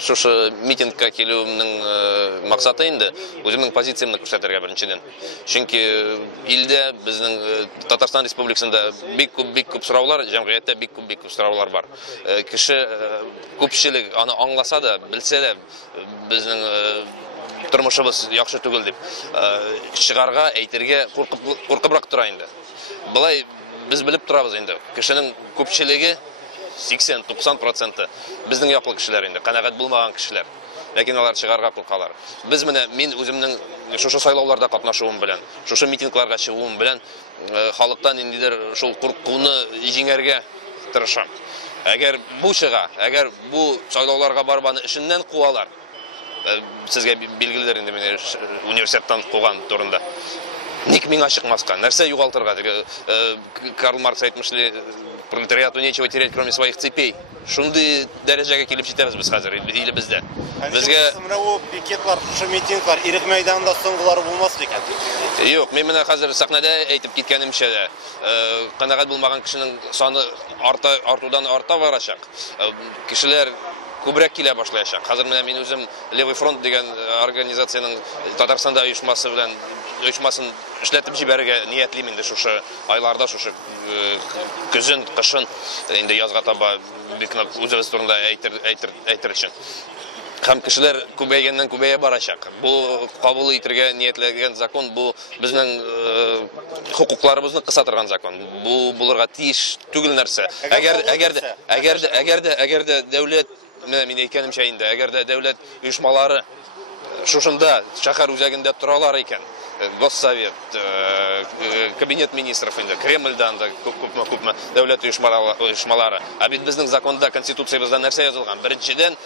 шушы митингка килүемнең максаты инде үземнең позициямны күрсәтергә беренчедән. Чөнки илдә безнең Татарстан Республикасында бик күп сораулар, җәмгыятьтә бик күп сораулар бар. Кеше күпчелек аны аңласа да, белсә дә безнең тормышыбыз яхшы түгел дип чыгарга, әйтергә куркыбрак тора инде. Булай без белеп торабыз инде. Кешенең күпчелеге 80-90% безнең яклы кешеләр инде, канәгать булмаган кешеләр. Ләкин алар чыгарга куркалар. Без менә мин үземнең шушы сайлауларда катнашуым белән, шушы митингларга чыгуым белән халыктан индидер шул куркуны җиңәргә тырышам. Әгәр бу чыга, әгәр бу сайлауларга барбаны эшеннән куалар, сезгә билгеләр инде мине университеттан куган турында. Ник миңа чыкмаска? Нәрсә югалтырга? Карл Маркс әйтмешли, пролетариату нечего терять, кроме своих цепей. Шундый дәрәҗәгә килеп җитәбез без хәзер иле бездә. Безгә менә пикетлар, шушы митинглар ирек мәйданында соңгылары булмас икән. Юк, мин менә хәзер сәхнәдә әйтеп киткәнемчә дә, канәгать булмаган кешенең саны артудан арта барачак. Кешеләр күбрәк килә башлаячак. Хәзер менә мин үзем Левый фронт дигән организациянең Татарстанда оешмасы белән оешмасын эшләтеп җибәрергә ниятлим инде шушы айларда, шушы көзен, кышын, инде язга таба бик нык үзебез турында әйтер өчен. Һәм кешеләр күбәйгәннән күбәя барачак. Бу кабул итәргә ниятләгән закон, бу безнең хукукларыбызны кыса торган закон. Бу булырга тиеш түгел нәрсә. Әгәр дә дәүләт, мин әйткәнемчә инде, әгәр дә дәүләт оешмалары шушында шәһәр үзәгендә торалар икән, Госсовет, Кабинет министров инде, Кремльдән да күпме дәүләт оешмалары. Ә бит безнең законда, конституциябызда нәрсә язылган? Беренчедән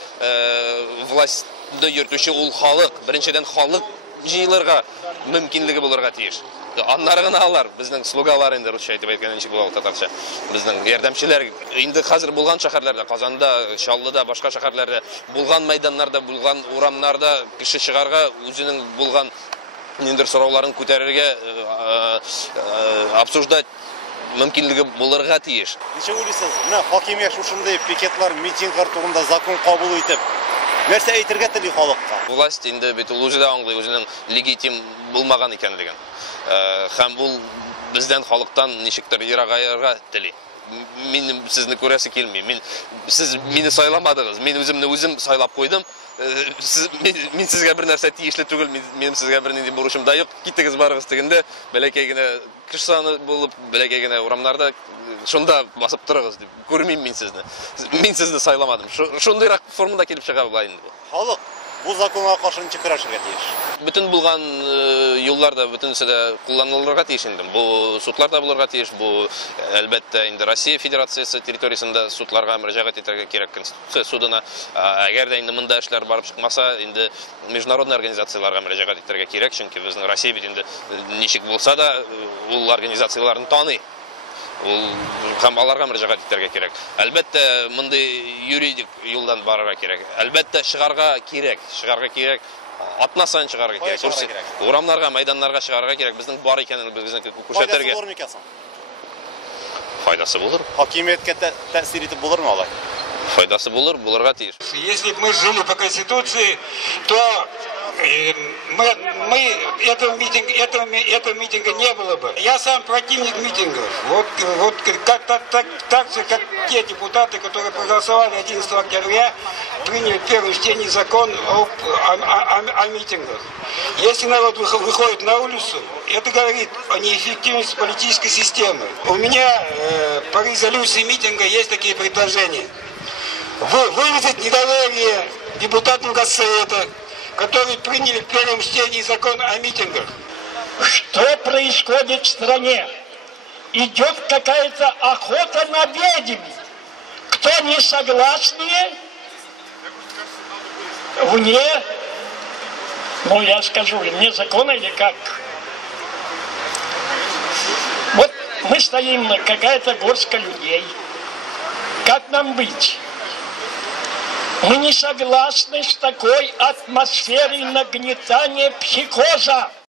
властьны йөртүче ул халык, беренчедән халык җыелырга мөмкинлеге булырга тиеш. Аннары гына алар, безнең слугалар инде русча әйтеп әйткән ничек була ул татарча. Безнең ярдәмчеләр инде хәзер булган шәһәрләрдә, Казанда, Чаллыда, башка шәһәрләрдә булган мәйданнарда, булган урамнарда кеше чыгарга, үзенең булган ниндер сорауларын күтәрергә, обсуждать мөмкинлеге булырга тиеш. Ничек уйлыйсыз? Менә хакимия шушындай пикетлар, митинглар турында закон кабул итеп, нәрсә әйтергә тели халыкка? Власть инде бит ул үзе дә аңлый, үзенең легитим булмаган икәнлеген. Һәм ул бездән халыктан ничектер ерагаярга тели. Мин сезне күрәсе килми. Сез мине сайламадыгыз. Мин үземне үзем сайлап куйдым. Мин сезгә бер нәрсә тиешле түгел. Минем сезгә бер нинди бурычым да юк. Китегез барыгыз дигәндә, бәләкәй генә кеше саны булып, бәләкәй генә урамнарда шунда басып торыгыз дип. Күрмим мин сезне. Мин сезне сайламадым. Шундыйрак формада килеп чыга була инде бу. Халык бу законга каршы ничек көрәшергә тиеш? Бүтән булган юлларда бүтәнсе дә кулланылырга тиеш инде. Бу судларда булырга тиеш. Бу әлбәттә инде Россия Федерациясе территориясендә судларга мөрәҗәгать итәргә кирәк, Конституция судына. Әгәр дә инде монда эшләр барып чыкмаса, инде международный организацияларга мөрәҗәгать итәргә кирәк, чөнки безнең Россия бит инде ничек булса да ул организацияларны таный. Ул һәм аларга мөрәҗәгать итәргә кирәк. Әлбәттә, мондый юридик юлдан барырга кирәк. Әлбәттә, чыгарга кирәк. Атна сайын чыгарга кирәк. Урамнарга, мәйданнарга чыгарга кирәк. Безнең бар икәнен безне күрсәтергә. Булыр микән соң? Файдасы булыр. Хакимияткә тәэсир итеп булырмы алай? Файдасы булыр, булырга тиеш. Если бы мы жили по Конституции, то этого митинга не было бы. Я сам противник митингов. Вот так же, как те депутаты, которые проголосовали 11 октября, приняли в первом чтении закон о митингах. Если народ выходит на улицу, это говорит о неэффективности политической системы. У меня по резолюции митинга есть такие предложения. Выразить недоверие депутатам Госсовета, которые приняли в первом чтении закон о митингах. Что происходит в стране? Идет какая-то охота на ведьм. Кто не согласны, вне, я скажу, вне закона или как? Вот мы стоим, какая-то горстка людей. Как нам быть? Мы не согласны с такой атмосферой нагнетания психоза.